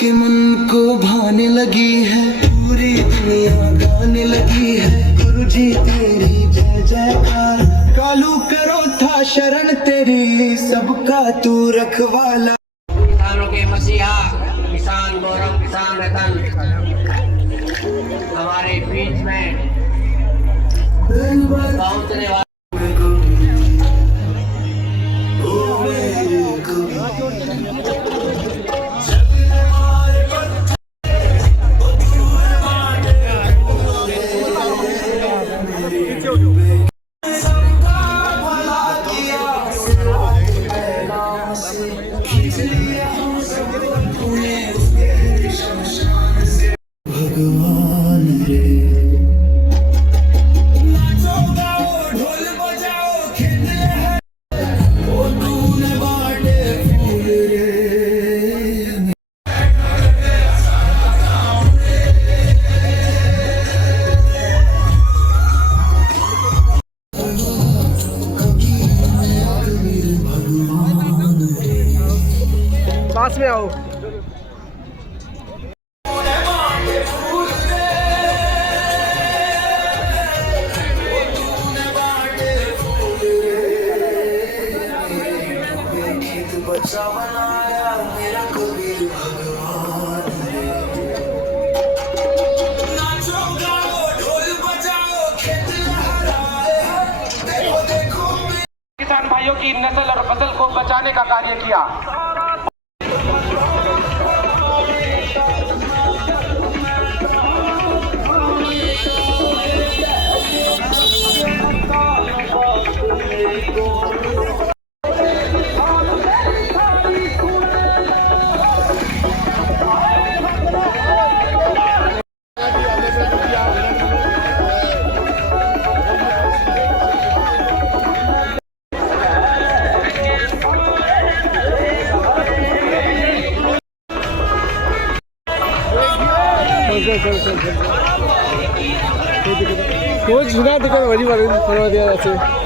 के मन को भाने लगी है, पूरी दुनिया गाने लगी है। गुरु जी तेरी जय जयकार, कालू करो था शरण तेरी, सबका तू रखवाला। किसानों के मसीहा, किसान गौरव, किसान रतन हमारे बीच में पहुंचने वाले भगवान रे, पास में आओ। बचा बनाया मेरा कबीर भगवान रे। नाचो गाओ ढोल बजाओ खेत लहराए, देखो देखो किसान भाइयों की नस्ल और फसल को बचाने का कार्य किया। वो झुना दिखा बड़ी बात करवा दिया जाते।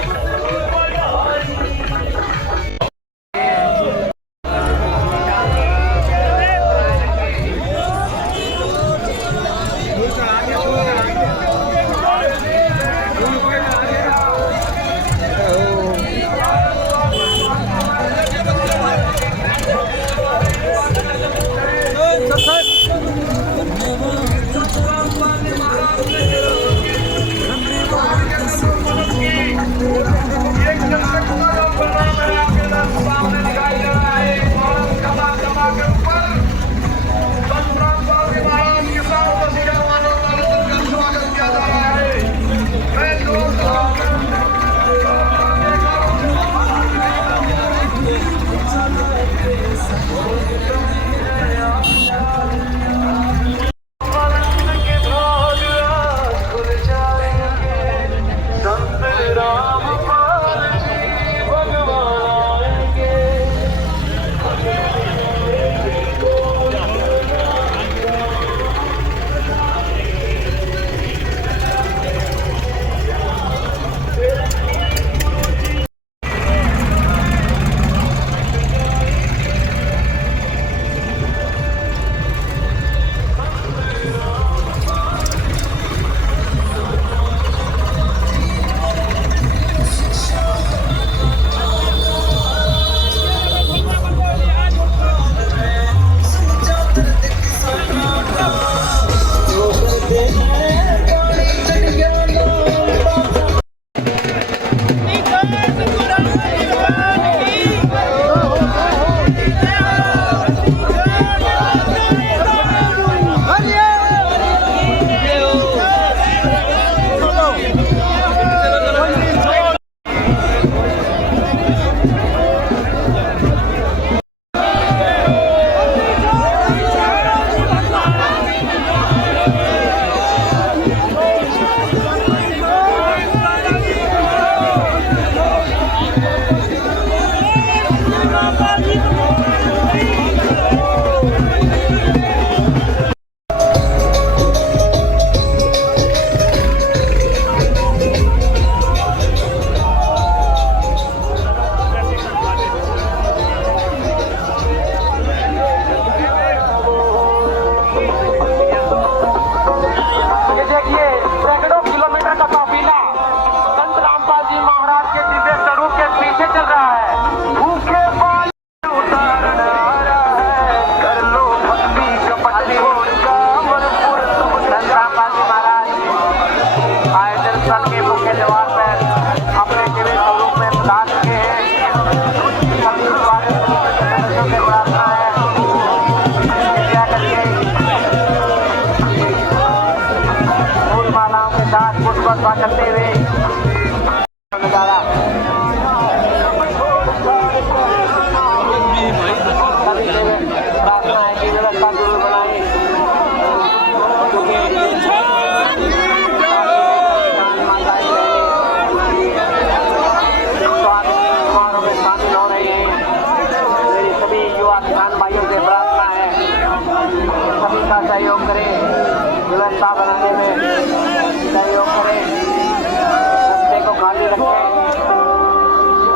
व्यवस्था बनाने में सहयोग करें, रस्ते को खाली रखें।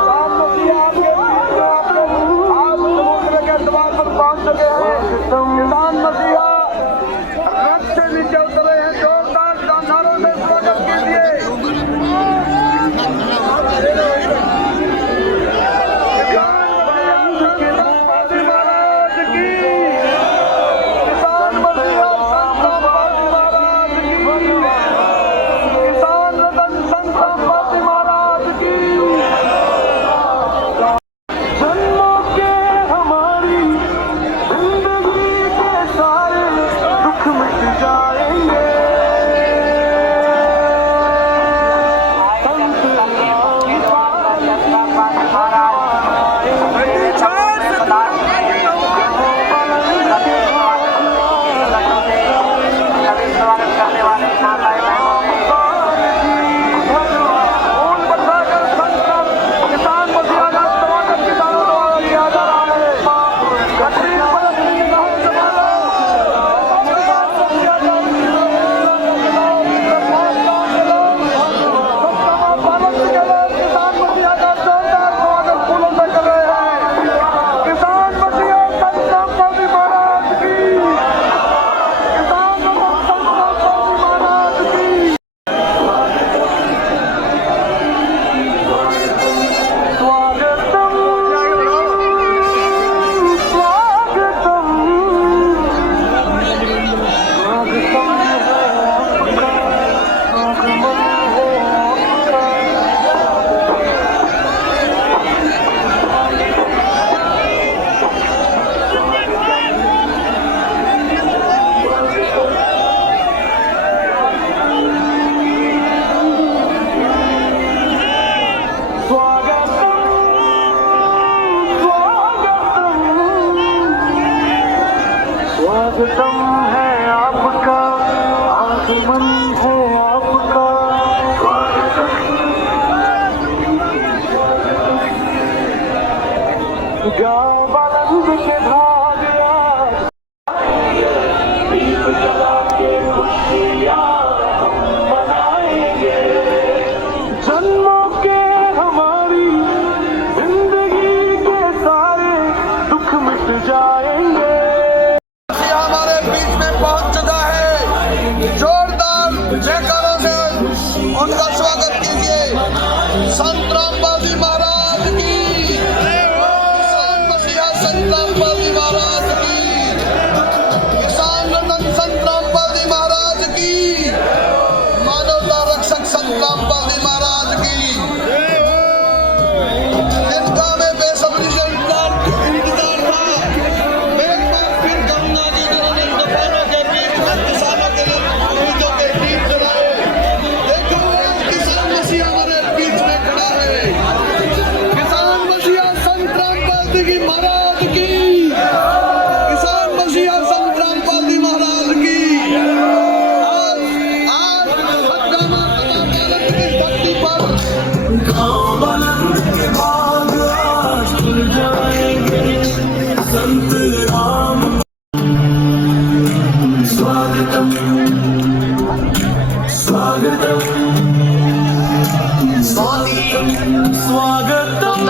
आप समुद्र के द्वार पर पहुंच चुके हैं। किसान मसीहा रथ से नीचे उतरे हैं। जोरदार शानदारों से स्वागत कीजिए। स्वागतम है आपका, आगमन है आपका। गाँव बुलंद के भाग्या दीप जला के खुशियाँ हम मनाएंगे। जन्मों के हमारी जिंदगी के सारे दुख मिट जाएंगे। हमारे बीच में पहुंच चुका है। जोरदार जयकारों से उनका स्वागत कीजिए। संत रामपाल जी महाराज की, किसान मसीहा संत रामपाल जी महाराज की, किसान रतन संत रामपाल जी महाराज की, मानवता रक्षक संत रामपाल जी महाराज की। जिनका में बेसब्री से इंतजार था। एक बार फिर गंगा जी जिन्होंने तूफानों के बीच में किसानों के लिए उम्मीदों के बीच चलाए। देखो किसान मसीहा हमारे बीच में खड़ा है। किसान मसीहा संत रामपाल जी की महाराज की, किसान मसीहा संत रामपाल जी महाराज की। आज सदगमा भारत की धरती पर गाँव बुलंद के भाग आज खुल जाएंगे। संत राम स्वागतम स्वागतम स्वागतम स्वागतम।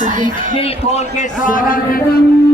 दिल खोल के स्वागत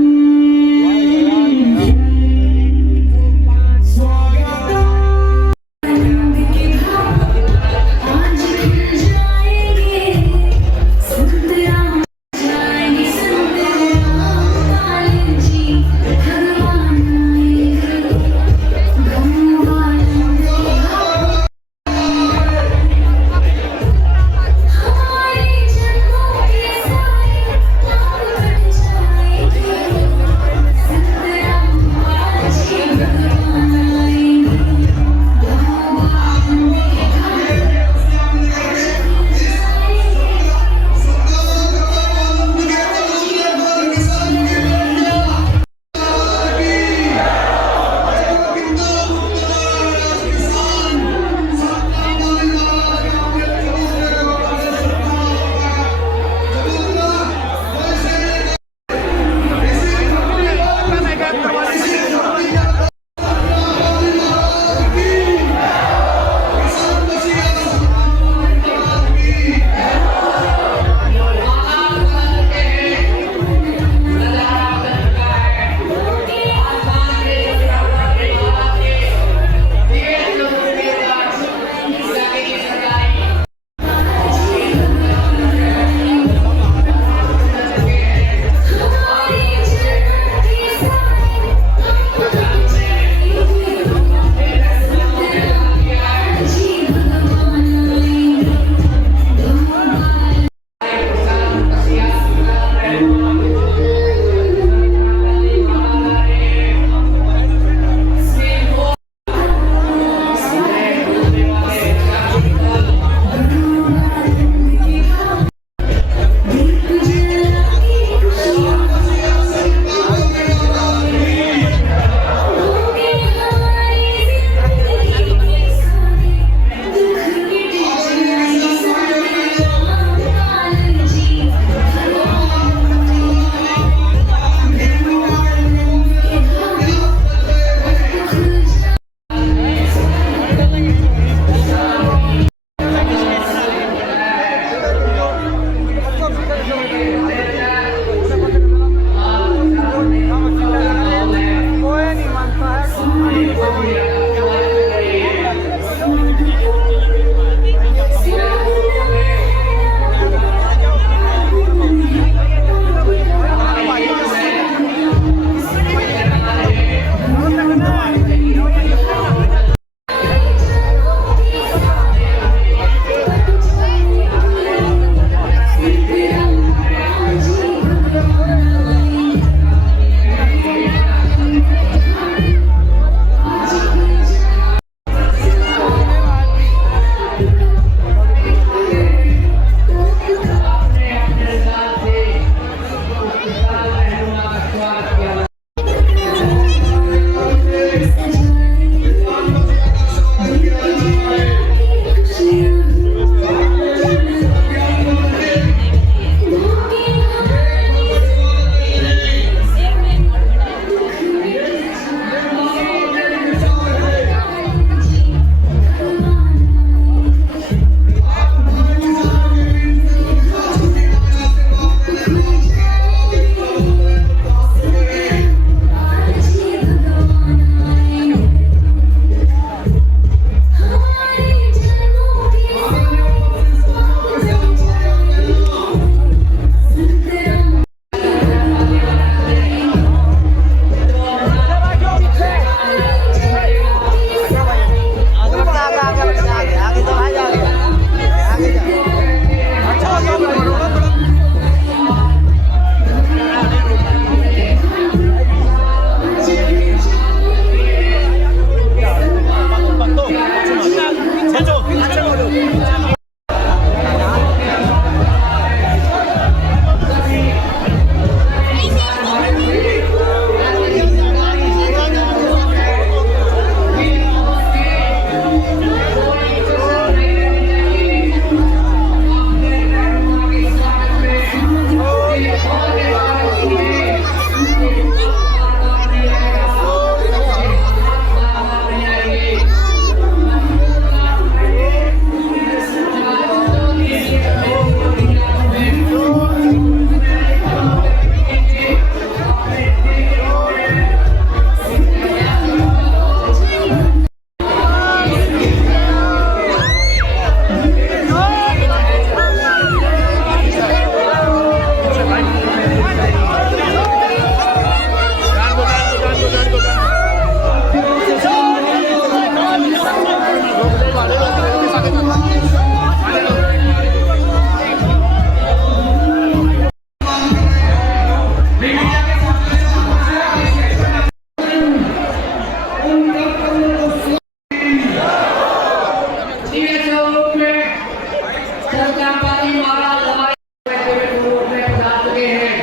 सरकारवादी महाराज हमारे रूप में बता चुके हैं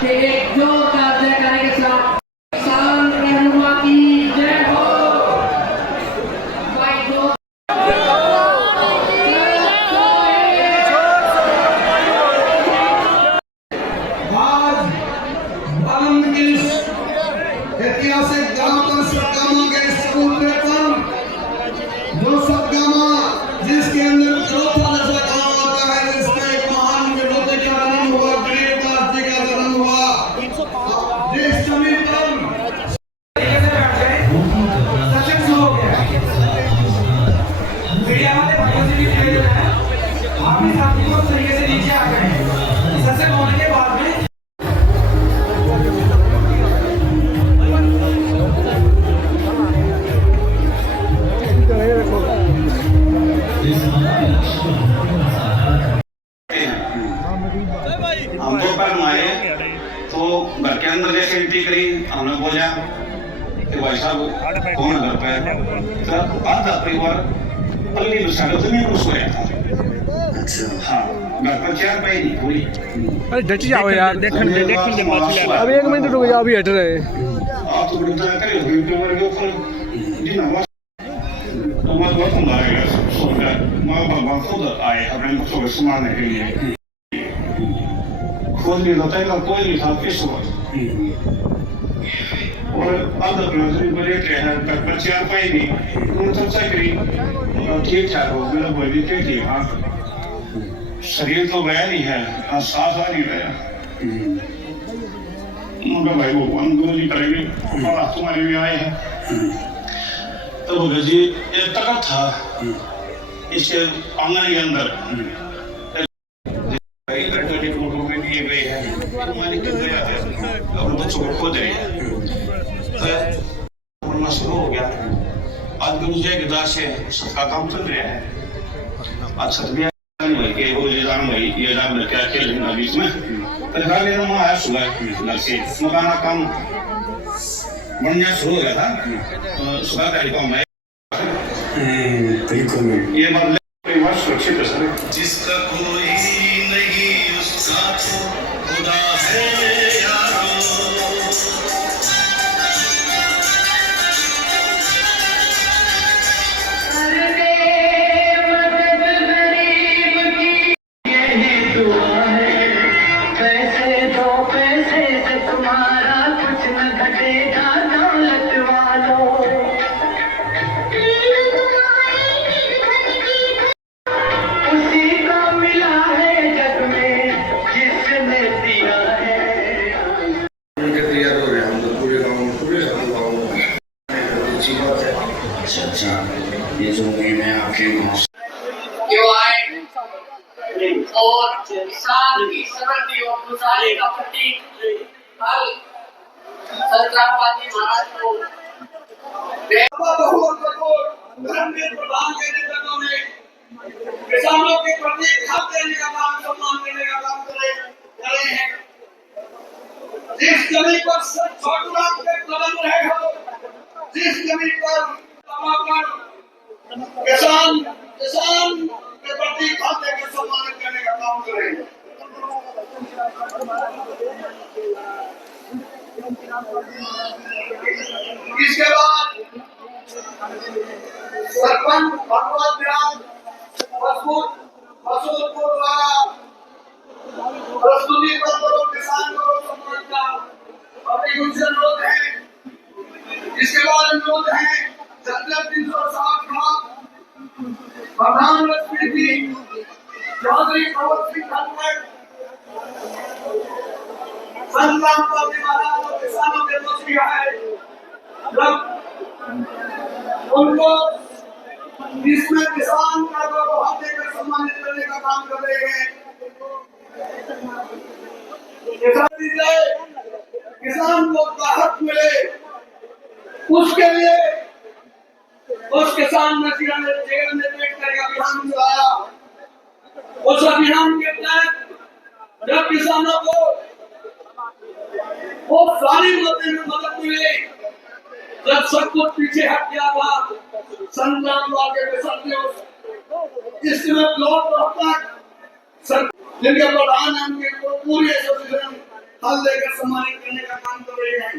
कि एक जोरदार जयकारे के साथ किसान रहनुमा की जय हो। भाई दो आज बालन इस ऐतिहासिक गांव पर सदगामा के चबूतरे पर जो सदगामा जिसके अंदर चौथा जैसा गांव आता है, जिसमें एक महान विभूति का जन्म हुआ, गरीबदास जी का जन्म हुआ, जिस जमीन पर मीडिया वाले भाइयों से भी प्रेरित है, आप भी साथी को तरीके से नीचे आ गए हैं। सशक्त होने के बाद में हम दोपहर में आए तो घर के अंदर जैसे एंट्री करी, हमने बोला कि भाई साहब कौन घर पे है, तो आधा परिवार पल्ली साढ़े जमीन में सोया था। अच्छा हाँ, घर पर चेयर पे ही पूरी। अरे डच जाओ यार, देखेंगे अभी 1 मिनट रुक जाओ, अभी हट रहे हैं। आप तो बड़ी तरह करे पेपर के ऊपर जी ना तो मैं बहुत मारेगा सोचा मैं भगवान खुद आए अपने को संभालने के लिए। खोज भी होता है, कोई नहीं था किस वक्त और आधा प्रयोजन बड़े के हैं पर चार पाई नहीं उन सब करी ठीक ठाक हो मेरा बोली के ठीक। हाँ शरीर तो गया नहीं है, सांस आ नहीं रहा। उनका भाई भगवान गुरु जी करेंगे और तुम्हारे भी आए हैं। तो भगत जी एक तखत था इसके आंगन के अंदर दिए गए हैं, और बच्चों को खोज रहे हैं। शुरू हो गया आज गुरु जी के दास से सबका काम चल रहा है। आज सतबिया के वो ये राम में क्या खेल बीच में घर में आया सुबह घर से मकाना काम बढ़िया शुरू हो गया था। सुबह का काम है ये बात परिवार सुरक्षित है सर। जिसका कोई नहीं उसका खुदा है यारो। अच्छा ये जो मैं आपके क्यों आए और किसान की समृद्धि और खुशहाली का प्रतीक फल सरकारवादी महाराज को धर्मवीर प्रधान के नेतृत्व में किसानों के प्रति हक देने का काम, सम्मान देने का काम करे हैं। जिस जमीन पर छोटू के कदम रहे हो, जिस जमीन पर किसान के प्रति हक देकर सम्मानित करने का काम करें। इसके बाद सरपंच भगवत विराज मसूद को द्वारा प्रस्तुति पर करो किसान को सम्मान का अपनी उनसे अनुरोध है। इसके बाद अनुरोध है जनरल 360 का प्रधान समिति चौधरी प्रवत सिंह खट्टर संग्राम पार्टी महाराज और किसानों के दोस्त किया है। उनको इसमें किसान का जो हाथ देकर सम्मानित करने का काम कर रहे हैं। किसान को राहत मिले उसके लिए उस किसान ने जेल में बैठकर अभियान चलाया। उस अभियान के तहत जब किसानों को वो सारी मदद मिली, जब सब कुछ पीछे हट गया था, संग्राम वाले इसमें ब्लॉक रोहतक जिनके प्रधान हैं उनको पूरी एसोसिएशन फल देकर सम्मानित करने का काम कर रही है।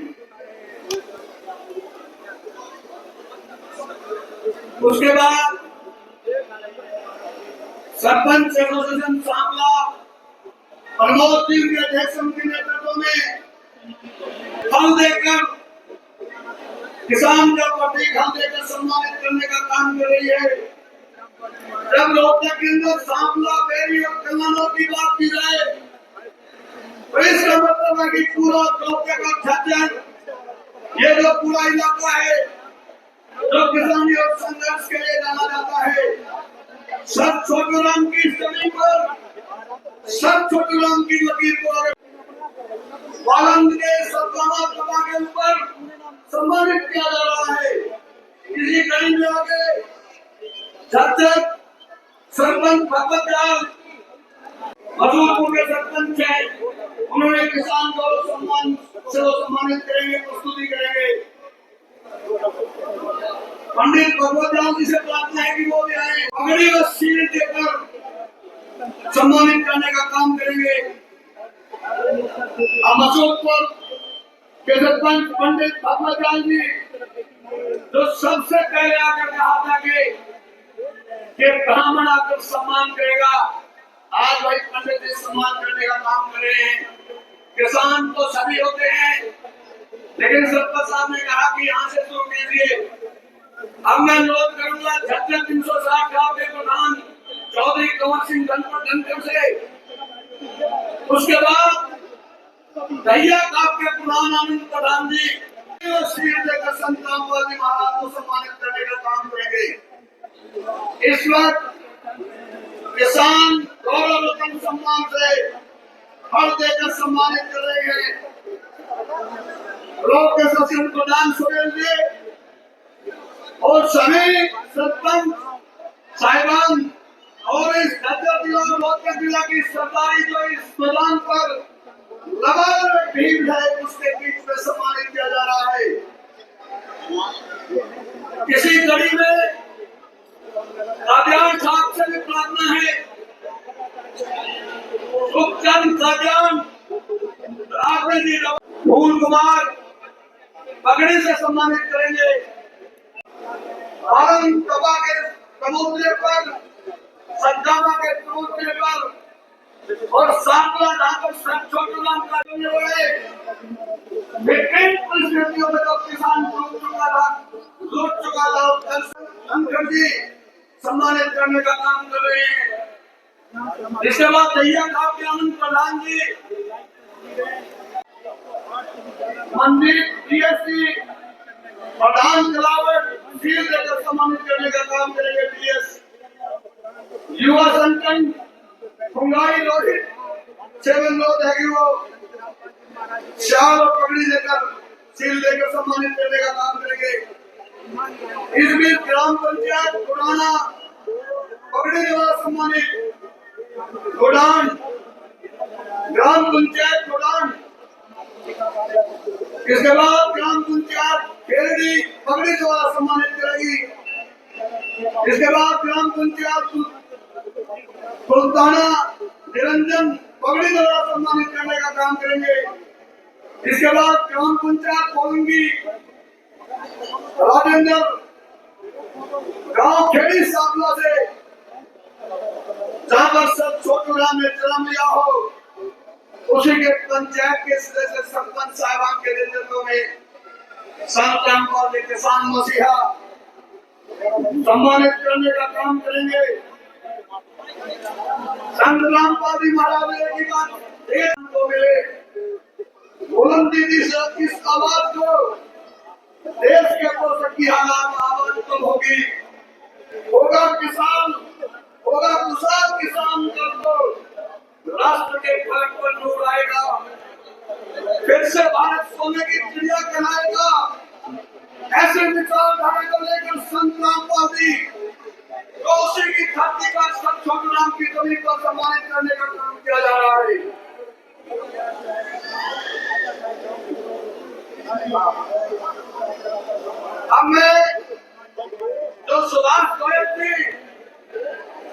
उसके बाद सरपंच एसोसिएशन सांपला प्रमोद सिंह के अध्यक्ष के नेतृत्व में फल देकर किसान का प्रतीक फल देकर सम्मानित करने का काम कर रही है। जब रोहतक के अंदर सांपला, बेरी और कल्याणों की बात की जाए तो इसका मतलब है कि पूरा रोहतक का झज्जर ये जो पूरा इलाका है जो किसानी और संघर्ष के लिए जाना जाता है, सब छोटूराम की जमीन पर, सब छोटूराम की लकीर को बालंद के सत्ताना सभा के ऊपर सम्मानित किया जा रहा है। इसी कड़ी में आगे झज्जर सरपंच भगवत लाल मजूरपुर के सरपंच है, उन्होंने किसान को सम्मान से सम्मानित करेंगे, प्रस्तुति करेंगे। पंडित भगवत लाल जी से प्रार्थना है कि वो भी आए, पगड़ी व शील देकर सम्मानित करने का काम करेंगे। मसूदपुर के सरपंच पंडित भगवत लाल जी जो सबसे पहले आकर कहा था कि ब्राह्मण आकर सम्मान करेगा, आज भाई पंडित जी सम्मान करने का काम कर रहे हैं। किसान तो सभी होते हैं, लेकिन सरपंच साहब ने कहा कि यहाँ से शुरू कीजिए। अब मैं अनुरोध करूंगा झज्जर 360 गांव के प्रधान चौधरी कंवर सिंह धनखड़ से, उसके बाद दहिया गांव के प्रधान आनंद प्रधान जी शील देकर संत रामपाल जी महाराज को सम्मानित करने का काम करेंगे। इस वक्त किसान गौरव रत्न सम्मान से फल देकर सम्मानित कर रहे हैं। लोक के सचिव प्रधान सुरेल जी और सभी सरपंच साहिबान और इस झज्जर जिला और रोहतक जिला की सरकारी जो इस मैदान पर लगातार भीड़ है, उसके बीच में सम्मानित किया जा रहा है। किसी कड़ी में कादियान साहब से भी प्रार्थना है, सुखचंद कादियान फूल कुमार पगड़ी से सम्मानित करेंगे। औरंग कबा के समुद्र पर, सज्जामा के समुद्र पर और सांपला ढाकर छोटूराम का परिस्थितियों में तो किसान लूट चुका था, धनखड़ जी सम्मानित करने का काम कर रहे हैं। इसके बाद दहिया गांव के आनंद प्रधान जी मंदिर डीएससी प्रधान कलावत शील देकर सम्मानित करने का काम करेंगे। डीएस युवा संगठन खुंगाई रोहित सेवन लोग है कि वो शाल और पगड़ी देकर शील देकर सम्मानित करने का काम करेंगे। इस बीच ग्राम पंचायत पुराना पगड़ी द्वारा सम्मानित गोडान, ग्राम पंचायत गोडान, इसके बाद ग्राम पंचायत खेरड़ी पगड़ी द्वारा सम्मानित करेगी। इसके बाद ग्राम पंचायत सुल्ताना निरंजन पगड़ी द्वारा सम्मानित करने का काम करेंगे। इसके बाद ग्राम पंचायत कोलंगी राजेंद्र गांव खेड़ी सांपला से, जहां पर सब छोटूराम ने जन्म लिया हो, उसी के पंचायत के सदस्य सरपंच साहिबान के नेतृत्व में संत रामपाल जी किसान मसीहा सम्मानित करने का काम करेंगे। संत रामपाल जी महाराज की बात देश को मिले, बुलंदी दी से इस आवाज को देश के पोषक की हालात आवाज कब होगी, होगा किसान, होगा कुशल किसान को राष्ट्र के फलक पर नूर आएगा, फिर से भारत सोने की चिड़िया कहलाएगा। ऐसे विचारधारा को लेकर संत रामपाल जी तो उसी की धरती पर सब छोटूराम की जमीन पर सम्मानित करने का काम किया जा रहा है। अब मैं जो सुभाष गोयल जी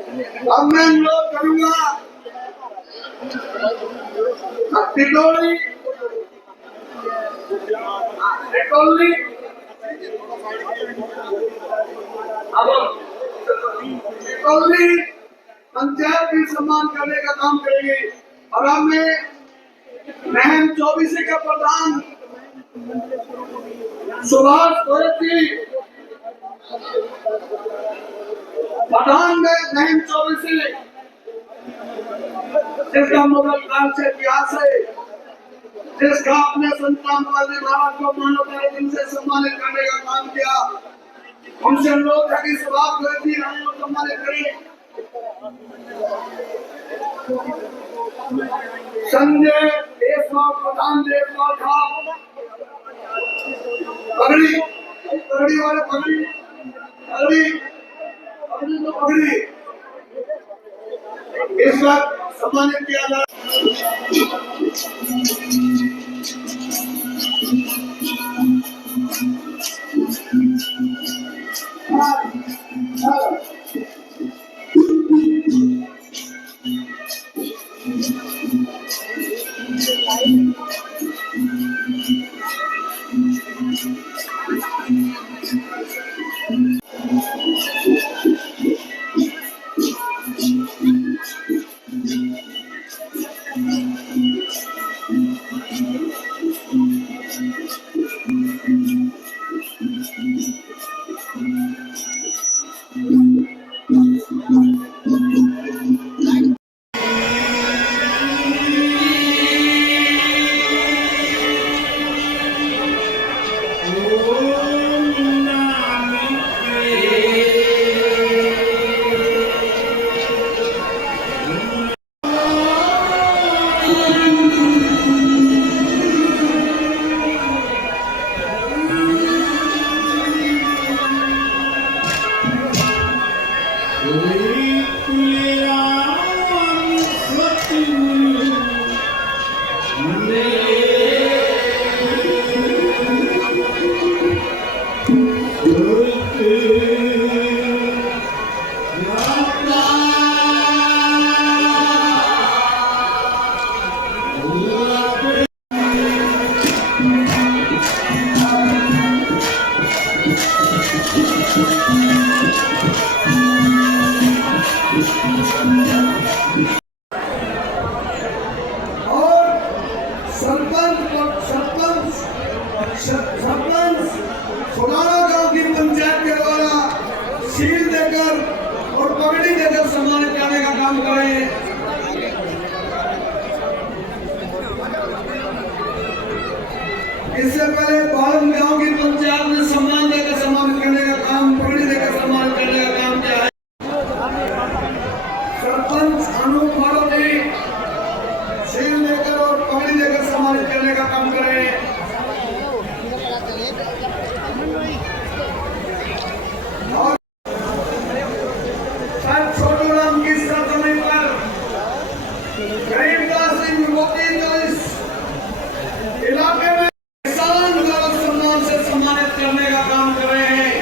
अब मैं अनुरोध करूंगा टिटोली पंचायत भी सम्मान करने का काम करेंगे और हमें महम 24 का प्रधान सुभाष गोयल जी प्रधान महम 24 जिसका मुगल काल से इतिहास है, जिसका अपने संतान वाले भारत को मानवता दिन से सम्मानित करने का काम किया, उनसे अनुरोध है कि सुभाष गोयल जी हमें सम्मानित करें। संजय देशवाल प्रधान देशवाल था पगड़ी पगड़ी वाले पगड़ी पगड़ी पगड़ी तो पगड़ी इस वक्त सम्मानित किया जा सरपंच फुलाना गांव की पंचायत के द्वारा शील देकर और पगड़ी देकर सम्मानित करने का काम करें। इससे पहले बालम गांव की पंचायत में सम्मान देकर सम्मानित करने का काम, पगड़ी देकर सम्मानित करने का काम किया है। सरपंच अनूप मारोदी शील देकर और पगड़ी देकर सम्मानित करने का काम करें। इलाके में किसान गौरव सम्मान से सम्मानित करने का काम कर रहे हैं।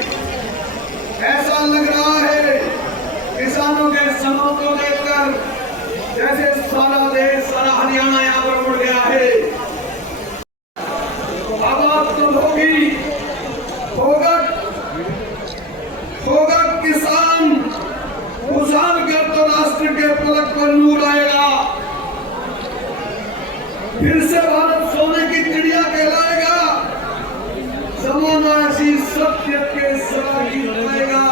ऐसा लग रहा है किसानों के समूह को देखकर जैसे सारा देश, सारा हरियाणा यहाँ पर उड़ गया है। अब आप तो होगा किसान खुशहाल कर तो राष्ट्र के पलक पर नूर आएगा। फिर से भारत सोने की चिड़िया कहलाएगा। जमाना ऐसी सत्य के सदा गीत गाएगा।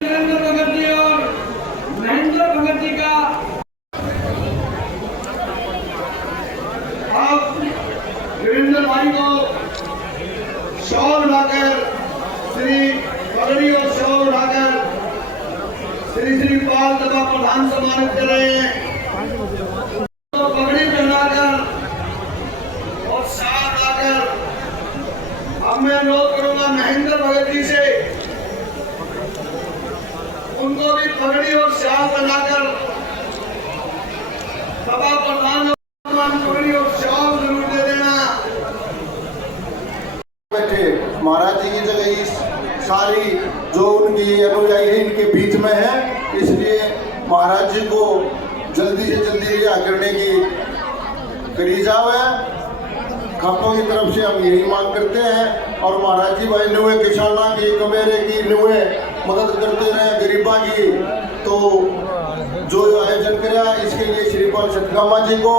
वीरेंद्र भगत जी और महेंद्र भगत जी का आप वीरेंद्र भाई को शॉल उठाकर श्री पगड़ी और शॉल उठाकर श्री पाल दबा प्रधान सम्मानित कर रहे हैं। पगड़ी पहनाकर और शाल लाकर अब मैं अनुरोध करूंगा महेंद्र भगत जी से, उनको भी पगड़ी और शाल पहनाकर सभा प्रधान पगड़ी और शाल जरूर दे देना। बैठे महाराज जी की जगह सारी जो उनकी अनुयायी महाराज जी को जल्दी से जल्दी रिहा करने की करी जावे। खापों की तरफ से हम यही मांग करते हैं और महाराज जी भाई नुए किसानों की कमेरे की नुए मदद करते रहे गरीबा की। तो जो आयोजन कराया इसके लिए श्रीपाल सतगामा जी को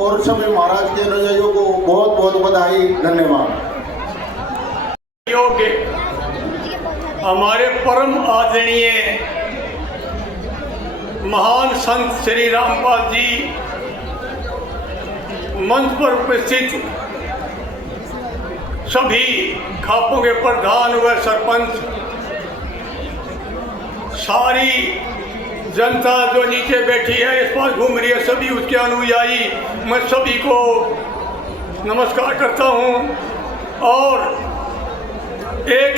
और सभी महाराज के अनुयायियों को बहुत बहुत बधाई, धन्यवाद। योग्य हमारे परम आदरणीय महान संत श्री रामपाल जी मंच पर उपस्थित सभी खापों के प्रधान व सरपंच, सारी जनता जो नीचे बैठी है इस पास घूम रही है, सभी उसके अनुयायी, मैं सभी को नमस्कार करता हूं। और एक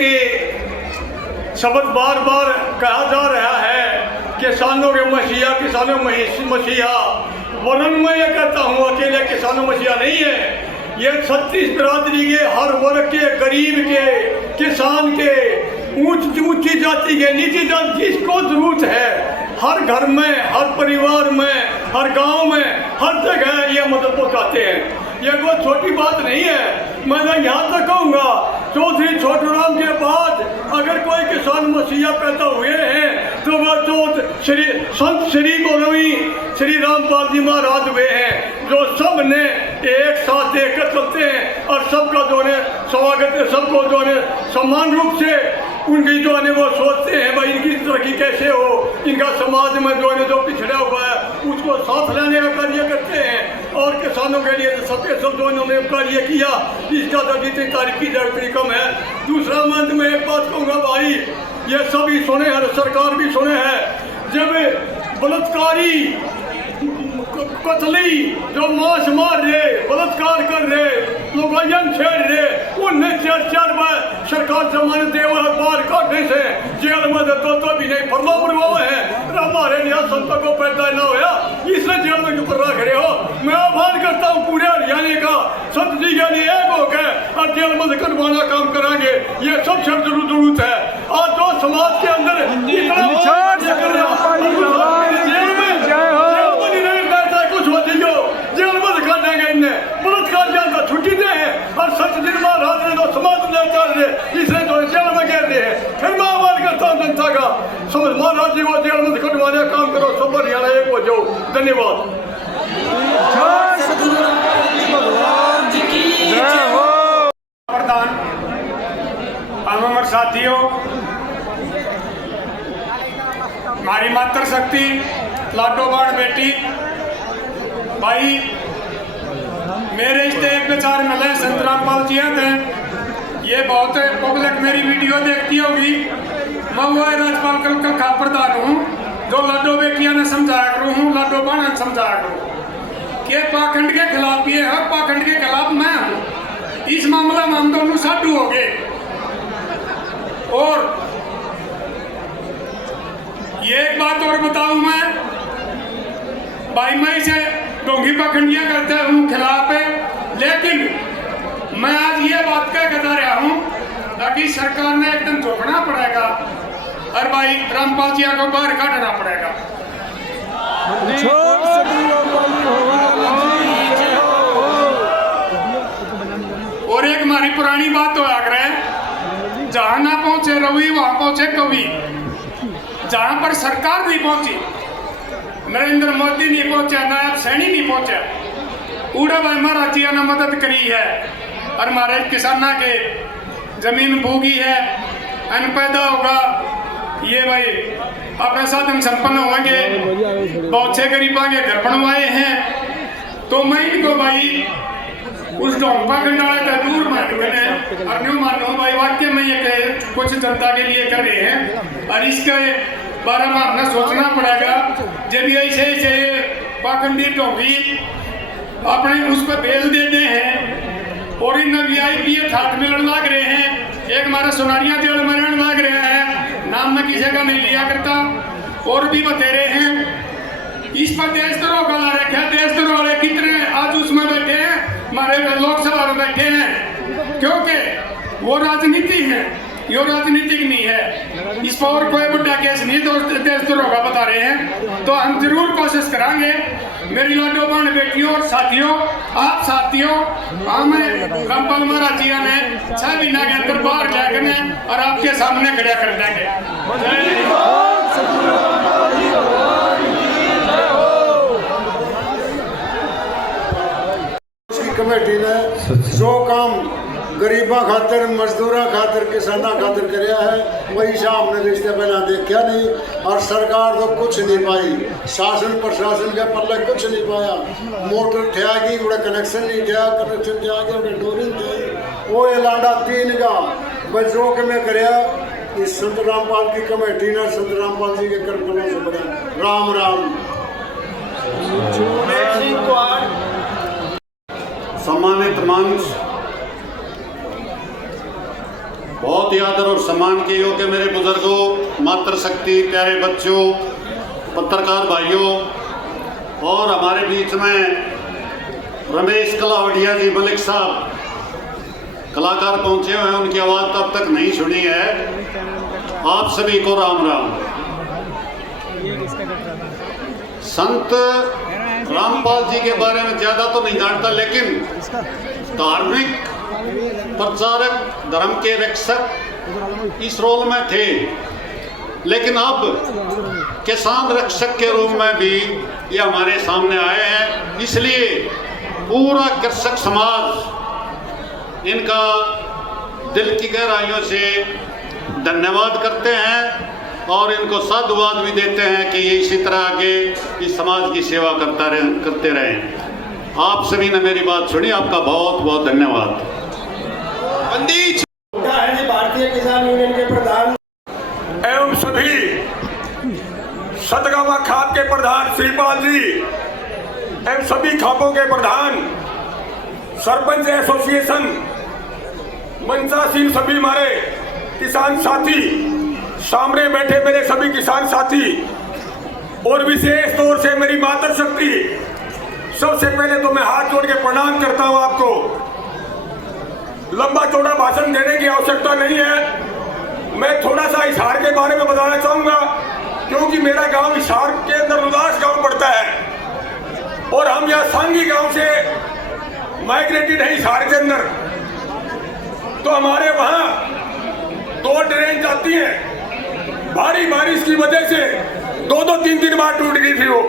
शब्द बार बार कहा जा रहा है किसानों के मसीहा, किसानों मसीहा, वरन मैं ये कहता हूँ अकेले किसानों मसीहा नहीं है, ये 36 बिरादरी के हर वर्ग के, गरीब के, किसान के, ऊंची जाति के, नीची जाति, जिसको जरूरत है हर घर में, हर परिवार में, हर गांव में, हर जगह ये मदद पहुंचाते हैं। ये कोई छोटी बात नहीं है। मैं यहाँ तक कहूँगा चौधरी छोटूराम के बाद अगर कोई किसान मसीहा पैदा हुए हैं तो वह संत श्री मौलवी श्री रामपाल जी महाराज हुए हैं, जो सब ने एक साथ देकर चलते हैं और सबका जो है स्वागत है, सबको जो है समान रूप से उनकी जो है वो सोचते हैं भाई इनकी तरक्की कैसे हो, इनका समाज में जो है जो पिछड़ा हुआ है उसको साथ लेने का कार्य करते हैं। और किसानों के लिए सत्य जो इन्होंने कार्य किया इसका तो जितनी तारीफ की जाए उतनी कम है। दूसरा मंच में एक बात कहूँगा भाई, ये सभी सुने हैं, सरकार भी सुने हैं, जब बलात्कारी कतली जो मांस मार रहे, बलात्कार कर रहे, लोग छेड़ रहे, उन्हें 4 बार सरकार जमानत दे बाहर काटने से जेल में तो भी नहीं फरलो बुलवा है। हमारे लिए संतों को पैदा न होया इसलिए जेल में क्यों रख रहे हो। मैं आह्वान करता हूँ पूरे हरियाणा का संत जी के लिए एक होकर और जेल में कटवाना काम कराएंगे, ये सब जरूरत है। आज तो समाज के अंदर बलात्कार जानता छुट्टी दे और सत्य जी महाराज ने तो समाज इसलिए तो जेल में कह रहे हैं। फिर मैं आह्वान करता हूँ जनता का, समझ महाराज जी को जेल में कटवाने का काम करो, सब हरियाणा एक हो जाओ। धन्यवाद। प्रधान अमर साथियों, हमारी मातृशक्ति लाडोबाण बेटी भाई, मेरे इष्टे एक विचार मिले संत रामपाल जी हैं, ये बहुत पब्लिक मेरी वीडियो देखती होगी। मैं वो राजपाल कल का प्रधान हूँ जो लाडो बेटिया ने समझाया करूँ हूँ, लाडो बाण समझाया करूँ कि पाखंड के खिलाफ ये है, पाखंड के खिलाफ मैं हूँ। इस मामला में हम दोनों साधु हो गए। और ये एक बात और बताऊं मैं भाई, मैं इसे ढोंगी पाखंडियां करता हूँ खिलाफ है, लेकिन मैं आज ये बात कह बता रहा हूँ ताकि सरकार ने एकदम झोंकना पड़ेगा और भाई रामपाल जी को बाहर काटना पड़ेगा। और एक हमारी पुरानी बात तो आग रहा है, जहां ना पहुंचे रवि वहां पहुंचे कवि। जहां पर सरकार नहीं पहुंची, नरेंद्र मोदी नहीं पहुंचा, नायब सैनी नहीं पहुंचा, उड़ा भाई महाराज जी ने मदद करी है और हमारे किसाना के जमीन भूगी है, अन्न पैदा होगा, ये भाई अपने साधन संपन्न होंगे, बहुत से गरीबों के घर बनवाए हैं। तो मैं इनको भाई उस ढोंपा गंडाले का दूर मानू है और न्यू मानो भाई वाक्य में ये कुछ जनता के लिए कर रहे हैं और इसके बारे में हमने सोचना पड़ेगा। जब ऐसे ऐसे पाखंडी ढोंगी अपने उस पर बेल देते हैं और इन VIP ठाट मिलने लग रहे हैं। एक हमारा सोनारिया जेल में रहने लग रहे हैं, नाम में किसी का नहीं लिया करता, और भी बतेरे हैं। इस पर देशद्रोह का ला रखा है, देशद्रोह वाले कितने आज उसमें बैठे हैं, हमारे लोकसभा में बैठे हैं, क्योंकि वो राजनीति है यो राजनीतिक नहीं है, इस पर और कोई बड़ा केस नहीं देशद्रोह का बता रहे हैं। तो हम जरूर कोशिश करेंगे मेरी लाडो बहन बेटियों और साथियों, आप साथियों, हमें रामपाल महाराज जी ने 6 महीना के अंदर बाहर जाकर और आपके सामने खड़ा कर देंगे। कमेटी ने जो काम गरीबा खातर, मजदूरा खातर, किसाना खातर कराया है वही साहब ने रिश्ते पहला देखा नहीं, और सरकार तो कुछ नहीं पाई, शासन प्रशासन के पल्ले कुछ नहीं पाया। मोटर ठेगी उड़े कनेक्शन नहीं ठेया, कनेक्शन ठेगी उड़े डोरी थे, वो लाडा 3 का बजो के में कराया। इस संत रामपाल की कमेटी ने संत रामपाल जी के कर्मों से बना। राम राम। सम्मानित मंच, बहुत ही आदर और सम्मान के योग्य मेरे बुजुर्गों, मातृशक्ति, प्यारे बच्चों, पत्रकार भाइयों, और हमारे बीच में रमेश कलावड़िया जी मलिक साहब कलाकार पहुंचे हुए हैं, उनकी आवाज़ तब तक नहीं सुनी है। आप सभी को राम राम। संत रामपाल जी के बारे में ज़्यादा तो नहीं जानता, लेकिन धार्मिक प्रचारक, धर्म के रक्षक इस रोल में थे, लेकिन अब किसान रक्षक के रूप में भी ये हमारे सामने आए हैं। इसलिए पूरा कृषक समाज इनका दिल की गहराइयों से धन्यवाद करते हैं और इनको साधुवाद भी देते हैं कि ये इसी तरह आगे इस समाज की सेवा करते रहें। आप सभी ने मेरी बात सुनी, आपका बहुत बहुत धन्यवाद। भारतीय किसान यूनियन के प्रधान एवं सभी सतगावा खाप के प्रधान श्रीपाल जी एवं सभी खापों के प्रधान, सरपंच एसोसिएशन, मंचासीन, सभी हमारे किसान साथी, सामने बैठे मेरे सभी किसान साथी, और विशेष तौर से मेरी मातृशक्ति, सबसे पहले तो मैं हाथ जोड़ के प्रणाम करता हूं। आपको लंबा चौड़ा भाषण देने की आवश्यकता नहीं है। मैं थोड़ा सा हिसार के बारे में बताना चाहूंगा, क्योंकि मेरा गांव हिसार के अंदर उदास गांव पड़ता है और हम यहाँ सांगी गांव से माइग्रेटेड है हिसार के अंदर। तो हमारे वहाँ 2 ट्रेन जाती हैं, भारी बारिश की वजह से 2-2, 3-3 बार टूट गई थी वो,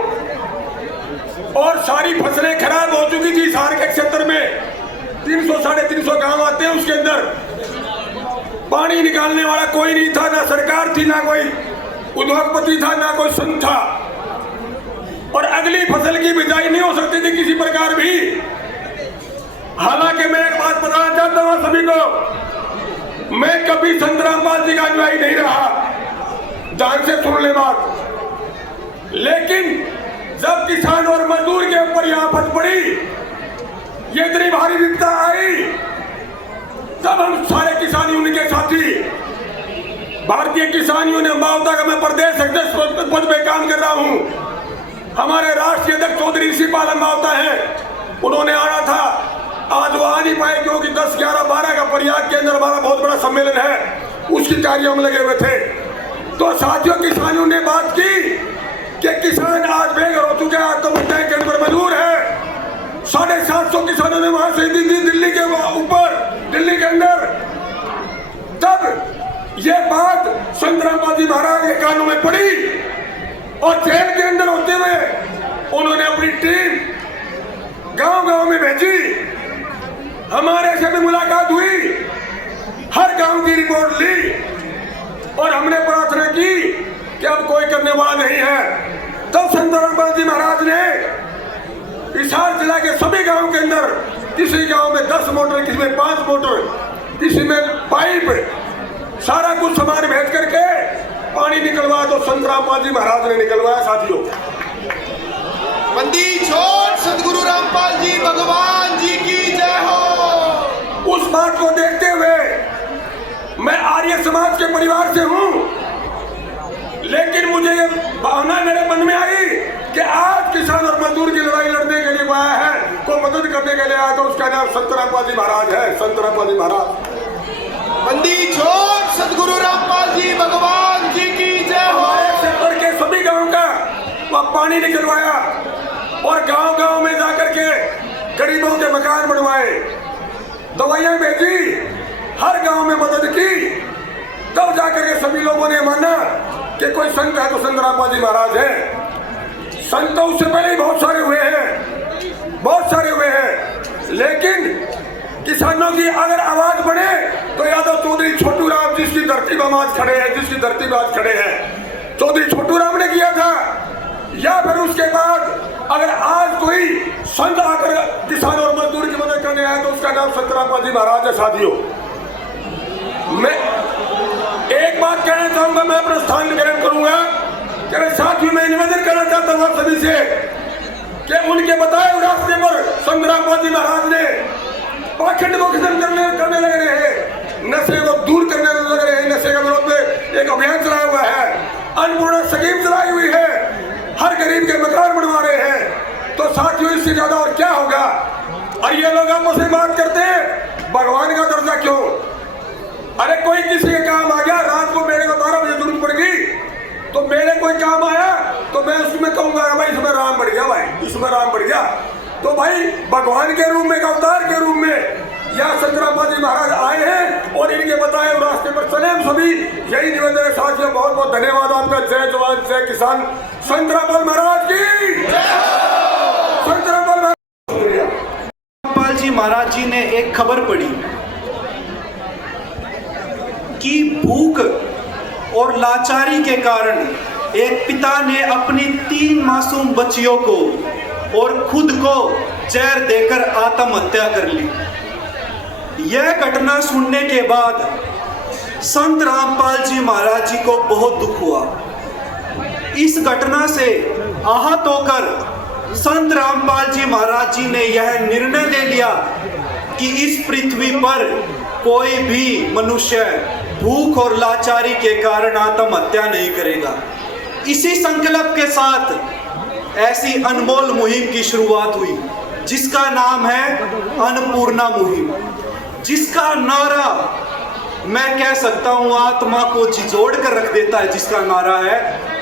और सारी फसलें खराब हो चुकी थी। हिसार के क्षेत्र में 300-350 गांव आते हैं, उसके अंदर पानी निकालने वाला कोई नहीं था, ना सरकार थी, ना कोई उद्योगपति था, ना कोई संत था, और अगली फसल की बिजाई नहीं हो सकती थी किसी प्रकार भी। हालांकि मैं एक बात बताना चाहता हूं सभी को, मैं कभी संत रामपाल जी का अनुयायी नहीं रहा, ध्यान से सुन ले बात। लेकिन जब किसान और मजदूर के ऊपर यह आफत पड़ी, ये इतनी भारी विपदा आई, तब हम सारे किसान यूनियन के साथी, भारतीय किसान यूनियन मावता का मैं प्रदेश अध्यक्ष पद पे काम कर रहा हूं। हमारे राष्ट्रीय अध्यक्ष चौधरी शिवपाल मावता है, उन्होंने आना था, आज वो आ नहीं पाए क्योंकि 10, 11, 12 का प्रयाग के अंदर हमारा बहुत बड़ा सम्मेलन है, उसकी कार्यों में लगे हुए थे। तो साथियों, किसानों ने बात की कि किसान आज बेघर हो चुके हैं, आत्महत्या करने पर मजबूर है। 750 किसानों ने वहां से दिल्ली के ऊपर, दिल्ली के अंदर, तब ये बात संत रामपाल जी महाराज के कानों में पड़ी और जेल के अंदर होते हुए उन्होंने अपनी टीम गांव-गांव में भेजी। हमारे से भी मुलाकात हुई, हर गांव की रिपोर्ट ली और हमने प्रार्थना की कि अब कोई करने वाला नहीं है। तब संत रामपाल जी महाराज ने हिसार जिला के सभी गांव के अंदर, किसी गांव में 10 मोटर, किसी में 5 मोटर, किसी में पाइप, सारा कुछ सामान भेज करके पानी निकलवाया। तो संत रामपाल जी महाराज ने निकलवाया। साथियों, बंदी छोड़ सदगुरु रामपाल जी भगवान जी की जय हो। उस बात को देखते हुए मैं आर्य समाज के परिवार से हूं, लेकिन मुझे ये भावना मेरे मन में आई कि आज किसान और मजदूर की लड़ाई लड़ने के लिए आया है, को मदद करने के लिए आया, तो उसका नाम संत रामपाल जी महाराज है। संत रामपाल जी महाराज। बंदी छोड़ सदगुरु रामपाल जी भगवान जी की जय हो। से बढ़ के सभी गांव का वह पानी निकलवाया और गांव-गांव में जाकर के गरीबों के मकान बनवाए, दवाइयां भेजी, हर गांव में मदद की। तब जाकर के सभी लोगों ने माना कि कोई संत है तो संत रामपाल जी महाराज है। संत तो उससे पहले ही बहुत सारे हुए हैं, बहुत सारे हुए हैं, लेकिन किसानों की अगर आवाज बढ़े तो यादव चौधरी छोटू राम जिसकी धरती पर आज खड़े हैं, जिसकी धरती पर आज खड़े हैं, चौधरी छोटू राम ने किया था। या फिर उसके बाद अगर आज कोई संत आकर किसान और मजदूर की मदद करने आए तो उसका नाम संत रामपाल जी महाराज है। साथियों, मैं एक बात कहना चाहूंगा, मैं अपना स्थान ग्रहण करूंगा कि साथियों मैं निवेदन करना चाहता हूं आप सभी से कि उनके बताए हुए रास्ते पर संत रामपाल जी महाराज ने पाखंड को खत्म करने लग रहे हैं, नशे को दूर करने लग रहे हैं, नशे के विरोध में एक अभियान चलाया हुआ है, अन्नपूर्णा स्कीम चलाई हुई है, हर गरीब के मकान बनवा रहे हैं। तो साथियों इससे ज्यादा और क्या होगा। और ये लोग आपस में बात करते हैं भगवान का दर्जा क्यों। अरे कोई किसी के काम आ गया, रात को मेरे को 12 बजे जरूरत पड़ गई तो मेरे कोई काम आया तो मैं उसमें कहूंगा भाई इसमें राम बढ़ गया, भाई इसमें राम बढ़ गया। तो भाई भगवान के रूप में, अवतार के रूप में या संत रामपाल जी महाराज आए हैं और इनके बताए रास्ते पर चले हम सभी। यही निवेदन है साथियों, बहुत बहुत धन्यवाद आपका। जय जवान जय किसान, संत रामपाल महाराज की, संत रामपाल जी महाराज जी ने एक खबर पढ़ी कि भूख और लाचारी के कारण एक पिता ने अपनी 3 मासूम बच्चियों को और खुद को जहर देकर आत्महत्या कर ली। यह घटना सुनने के बाद संत रामपाल जी महाराज जी को बहुत दुख हुआ। इस घटना से आहत होकर संत रामपाल जी महाराज जी ने यह निर्णय ले लिया कि इस पृथ्वी पर कोई भी मनुष्य भूख और लाचारी के कारण आत्महत्या नहीं करेगा। इसी संकल्प के साथ ऐसी अनमोल मुहिम की शुरुआत हुई जिसका नाम है अन्नपूर्णा मुहिम, जिसका नारा मैं कह सकता हूं आत्मा को झिझोड़ कर रख देता है, जिसका नारा है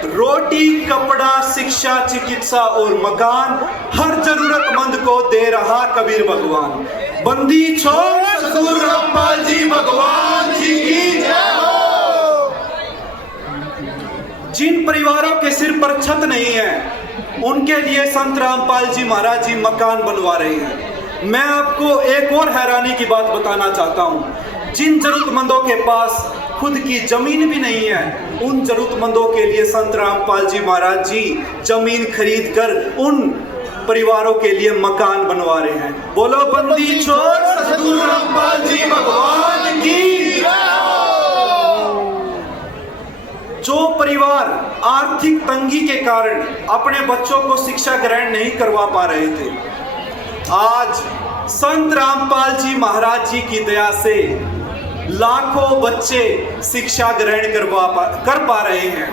रोटी कपड़ा शिक्षा चिकित्सा और मकान हर जरूरतमंद को दे रहा कबीर भगवान। बंदी छोड़ सदगुरु रामपाल जी भगवान जी की जय हो। जिन परिवारों के सिर पर छत नहीं है उनके लिए संत रामपाल जी महाराज जी मकान बनवा रहे हैं। मैं आपको एक और हैरानी की बात बताना चाहता हूं, जिन जरूरतमंदों के पास खुद की जमीन भी नहीं है उन जरूरतमंदों के लिए संत रामपाल जी महाराज जी जमीन खरीद कर उन परिवारों के लिए मकान बनवा रहे हैं। बोलो बंदी छोड़ सदगुरु रामपाल जी भगवान की जय हो। जो परिवार आर्थिक तंगी के कारण अपने बच्चों को शिक्षा ग्रहण नहीं करवा पा रहे थे, आज संत रामपाल जी महाराज जी की दया से लाखों बच्चे शिक्षा ग्रहण कर पा रहे हैं।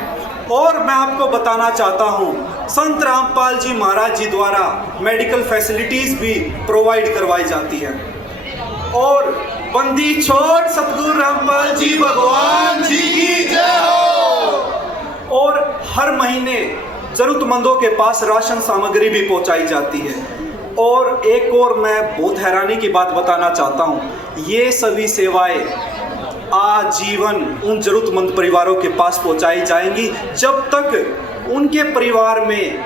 और मैं आपको बताना चाहता हूं, संत रामपाल जी महाराज जी द्वारा मेडिकल फैसिलिटीज भी प्रोवाइड करवाई जाती है। और बंदी छोड़ सतगुरु रामपाल जी भगवान जी की जय हो। और हर महीने जरूरतमंदों के पास राशन सामग्री भी पहुंचाई जाती है। और एक और मैं बहुत हैरानी की बात बताना चाहता हूं, ये सभी सेवाएं आजीवन उन जरूरतमंद परिवारों के पास पहुंचाई जाएंगी जब तक उनके परिवार में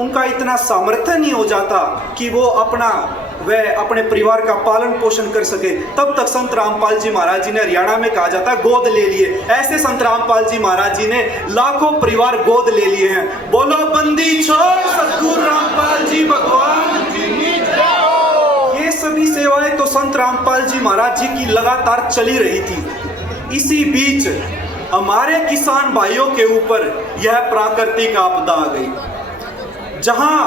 उनका इतना सामर्थ्य नहीं हो जाता कि वो अपने परिवार का पालन पोषण कर सके। तब तक संत रामपाल जी महाराज जी ने, हरियाणा में कहा जाता है, गोद ले लिए। ऐसे संत रामपाल जी महाराज जी ने लाखों परिवार गोद ले लिए हैं। बोलो बंदी छोड़ सतगुरु रामपाल जी भगवान जी की जय हो। ये सभी सेवाएं तो संत रामपाल जी महाराज जी की लगातार चली रही थी। इसी बीच हमारे किसान भाइयों के ऊपर यह प्राकृतिक आपदा आ गई, जहां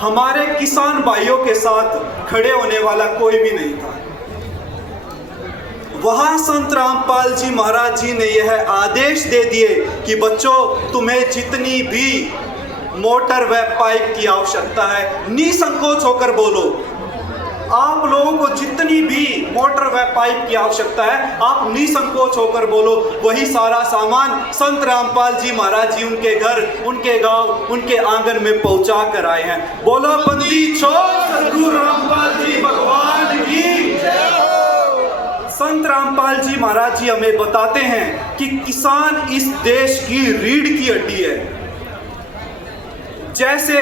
हमारे किसान भाइयों के साथ खड़े होने वाला कोई भी नहीं था। वहां संत रामपाल जी महाराज जी ने यह आदेश दे दिए कि बच्चों, तुम्हें जितनी भी मोटर व पाइप की आवश्यकता है निसंकोच होकर बोलो। आप लोगों को जितनी भी मोटर व पाइप की आवश्यकता है, आप निसंकोच होकर बोलो। वही सारा सामान संत रामपाल जी महाराज जी उनके घर, उनके गांव, उनके आंगन में पहुंचा कर आए हैं। बोलो बंदी छोड़ सतगुरु रामपाल जी भगवान की। संत रामपाल जी महाराज जी हमें बताते हैं कि किसान इस देश की रीढ़ की हड्डी है। जैसे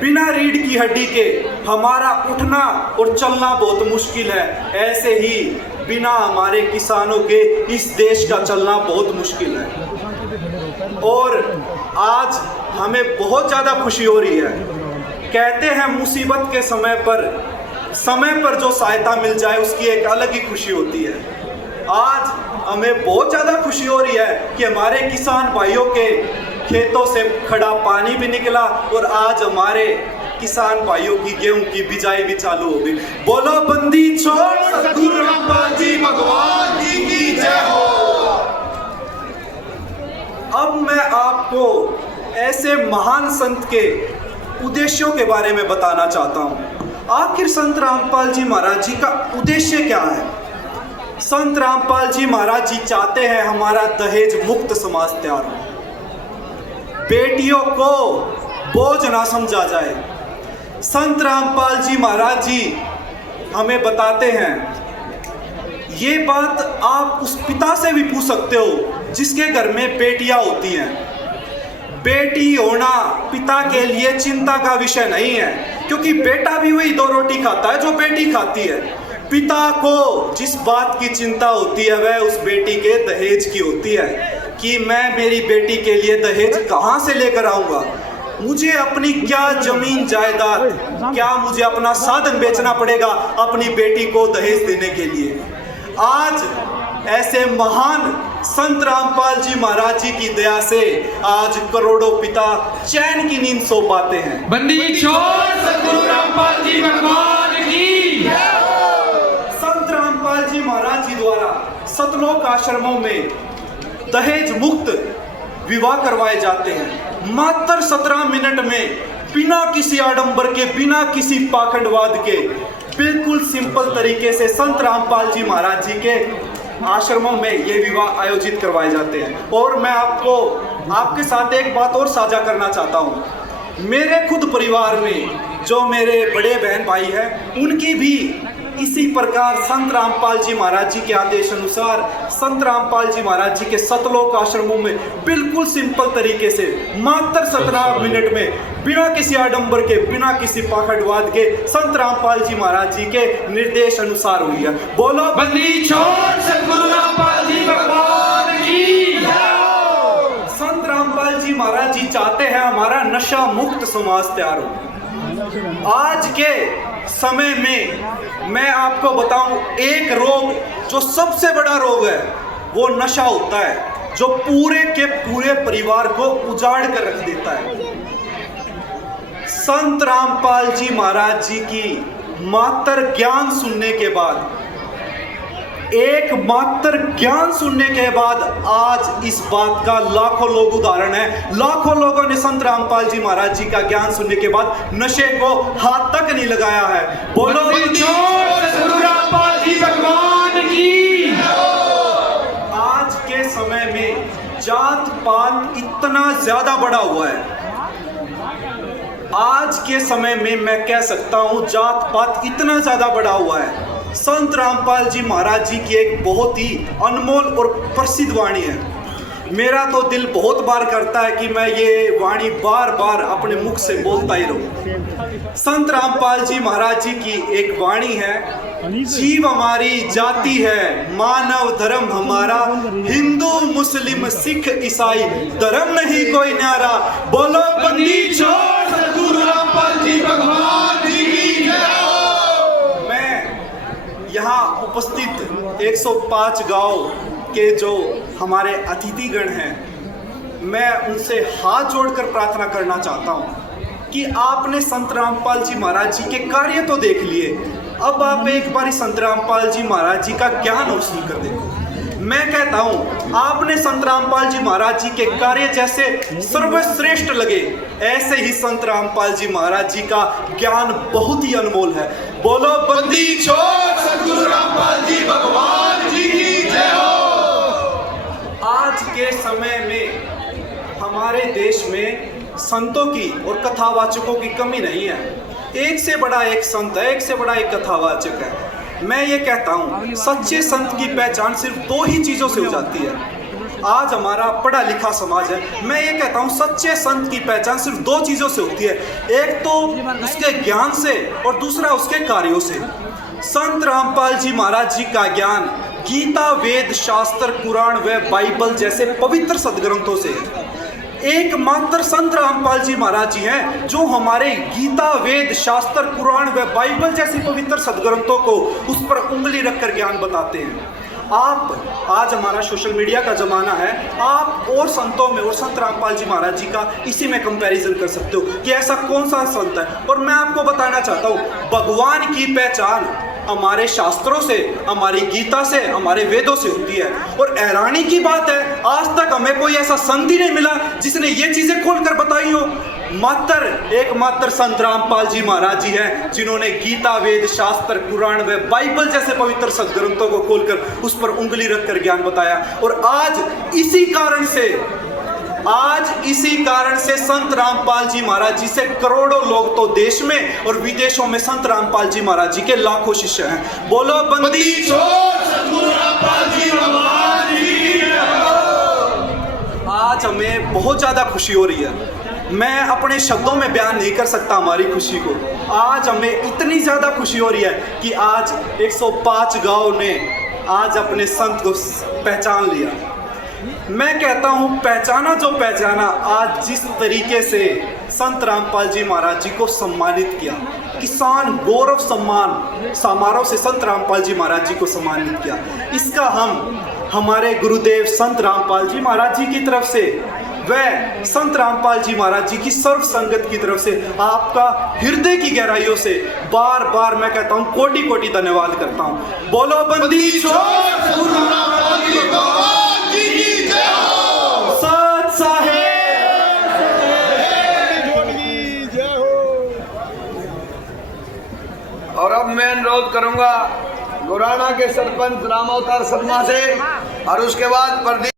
बिना रीढ़ की हड्डी के हमारा उठना और चलना बहुत मुश्किल है, ऐसे ही बिना हमारे किसानों के इस देश का चलना बहुत मुश्किल है। और आज हमें बहुत ज़्यादा खुशी हो रही है। कहते हैं मुसीबत के समय पर जो सहायता मिल जाए उसकी एक अलग ही खुशी होती है। आज हमें बहुत ज़्यादा खुशी हो रही है कि हमारे किसान भाइयों के खेतों से खड़ा पानी भी निकला और आज हमारे किसान भाइयों की गेहूं की बिजाई भी चालू हो गई। बोलो बंदी छोड़ सतगुरु रामपाल जी भगवान जी की जय हो। अब मैं आपको ऐसे महान संत के उद्देश्यों के बारे में बताना चाहता हूं। आखिर संत रामपाल जी महाराज जी का उद्देश्य क्या है? संत रामपाल जी महाराज जी चाहते हैं हमारा दहेज मुक्त समाज तैयार हो, बेटियों को बोझ ना समझा जाए। संत रामपाल जी महाराज जी हमें बताते हैं, ये बात आप उस पिता से भी पूछ सकते हो जिसके घर में बेटियां होती हैं। बेटी होना पिता के लिए चिंता का विषय नहीं है, क्योंकि बेटा भी वही 2 रोटी खाता है जो बेटी खाती है। पिता को जिस बात की चिंता होती है वह उस बेटी के दहेज की होती है कि मैं मेरी बेटी के लिए दहेज कहाँ से लेकर आऊँगा, मुझे अपनी क्या जमीन जायदाद, क्या मुझे अपना साधन बेचना पड़ेगा अपनी बेटी को दहेज देने के लिए। आज ऐसे महान संत रामपाल जी महाराज जी की दया से आज करोड़ों पिता चैन की नींद सो पाते हैं। बंदी छोड़ सतगुरु रामपाल जी भगवान की। संत रामपाल जी महाराज जी द्वारा सतलोक आश्रमों में दहेज मुक्त विवाह करवाए जाते हैं। मात्र 17 मिनट में बिना किसी आडंबर के, बिना किसी पाखंडवाद के, बिल्कुल सिंपल तरीके से संत रामपाल जी महाराज जी के आश्रमों में ये विवाह आयोजित करवाए जाते हैं। और मैं आपके साथ एक बात और साझा करना चाहता हूँ। मेरे खुद परिवार में जो मेरे बड़े बहन भाई हैं, उनकी भी इसी प्रकार संत रामपाल जी महाराज जी के आदेश अनुसार संत रामपाल जी महाराज जी के सतलोक आश्रमों में बिल्कुल सिंपल तरीके से मात्र 17 मिनट में बिना किसी आडंबर के, बिना किसी पाखंडवाद के संत रामपाल जी महाराज जी के निर्देश अनुसार हुई है। बोलो बंदी छोड़ सतगुरु रामपाल जी भगवान की। संत रामपाल जी महाराज जी चाहते हैं हमारा नशा मुक्त समाज तैयार हो। आज के समय में मैं आपको बताऊं, एक रोग जो सबसे बड़ा रोग है वो नशा होता है, जो पूरे के पूरे परिवार को उजाड़ कर रख देता है। संत रामपाल जी महाराज जी की मात्र ज्ञान सुनने के बाद, एक मात्र ज्ञान सुनने के बाद आज इस बात का लाखों लोग उदाहरण है। लाखों लोगों ने संत रामपाल जी महाराज जी का ज्ञान सुनने के बाद नशे को हाथ तक नहीं लगाया है। बोलो सतगुरु रामपाल जी भगवान की। आज के समय में जात पात इतना ज्यादा बढ़ा हुआ है। आज के समय में मैं कह सकता हूं जात पात इतना ज्यादा बढ़ा हुआ है। संत रामपाल जी महाराज जी की एक बहुत ही अनमोल और प्रसिद्ध वाणी है। मेरा तो दिल बहुत बार करता है कि मैं ये वाणी बार बार अपने मुख से बोलता ही रहूं। संत रामपाल जी महाराज जी की एक वाणी है, जीव हमारी जाति है, मानव धर्म हमारा, हिंदू मुस्लिम सिख ईसाई धर्म नहीं कोई न्यारा। बोलो बंदी छोड़ सतगुरु रामपाल जी भगवान जी की जय। यहाँ उपस्थित 105 गांव के जो हमारे अतिथिगण हैं, मैं उनसे हाथ जोड़कर प्रार्थना करना चाहता हूँ कि आपने संत रामपाल जी महाराज जी के कार्य तो देख लिए, अब आप एक बार संत रामपाल जी महाराज जी का ज्ञान हासिल कर देखो। मैं कहता हूँ आपने संत रामपाल जी महाराज जी के कार्य जैसे सर्वश्रेष्ठ लगे, ऐसे ही संत रामपाल जी महाराज जी का ज्ञान बहुत ही अनमोल है। बोलो बंदी छोड़ सदगुरु रामपाल जी भगवान जी की जय हो। आज के समय में हमारे देश में संतों की और कथावाचकों की कमी नहीं है। एक से बड़ा एक संत है, एक से बड़ा एक कथावाचक है। मैं ये कहता हूँ सच्चे संत की पहचान सिर्फ दो ही चीज़ों से हो जाती है। आज हमारा पढ़ा लिखा समाज है, मैं ये कहता हूँ सच्चे संत की पहचान सिर्फ दो चीज़ों से होती है। एक तो उसके ज्ञान से और दूसरा उसके कार्यों से। संत रामपाल जी महाराज जी का ज्ञान गीता, वेद, शास्त्र, कुरान व बाइबल जैसे पवित्र सदग्रंथों से है। एकमात्र संत रामपाल जी महाराज जी हैं जो हमारे गीता, वेद, शास्त्र, कुरान व बाइबल जैसी पवित्र सदग्रंथों को उस पर उंगली रखकर ज्ञान बताते हैं। आप आज हमारा सोशल मीडिया का जमाना है, आप और संतों में और संत रामपाल जी महाराज जी का इसी में कंपैरिजन कर सकते हो कि ऐसा कौन सा संत है। और मैं आपको बताना चाहता हूँ भगवान की पहचान हमारे शास्त्रों से, हमारी गीता से, हमारे वेदों से होती है। और हैरानी की बात है आज तक हमें कोई ऐसा संत ही नहीं मिला जिसने ये चीजें खोलकर बताई हो। एकमात्र संत रामपाल जी महाराज जी हैं जिन्होंने गीता, वेद, शास्त्र, कुरान व बाइबल जैसे पवित्र सदग्रंथों को खोलकर उस पर उंगली रखकर ज्ञान बताया। और आज इसी कारण से संत रामपाल जी महाराज जी से करोड़ों लोग तो देश में और विदेशों में संत रामपाल जी महाराज जी के लाखों शिष्य हैं। बोलो बंदी छोड़ सतगुरु रामपाल जी भगवान जी। आज हमें बहुत ज्यादा खुशी हो रही है, मैं अपने शब्दों में बयान नहीं कर सकता हमारी खुशी को। आज हमें इतनी ज्यादा खुशी हो रही है कि आज 105 गांव ने आज अपने संत को पहचान लिया। मैं कहता हूं पहचाना आज जिस तरीके से संत रामपाल जी महाराज जी को सम्मानित किया, किसान गौरव सम्मान समारोह से संत रामपाल जी महाराज जी को सम्मानित किया, इसका हम हमारे गुरुदेव संत रामपाल जी महाराज जी की तरफ से वह संत रामपाल जी महाराज जी की सर्व संगत की तरफ से आपका हृदय की गहराइयों से बार बार मैं कहता हूं कोटि कोटि धन्यवाद करता हूं। बोलो बंदी छोड़ सतगुरु रामपाल जी भगवान जी की जय हो। सत साहेब जय हो। और अब मैं अनुरोध करूंगा गुराना के सरपंच राम अवतार शर्मा से और उसके बाद प्रदीप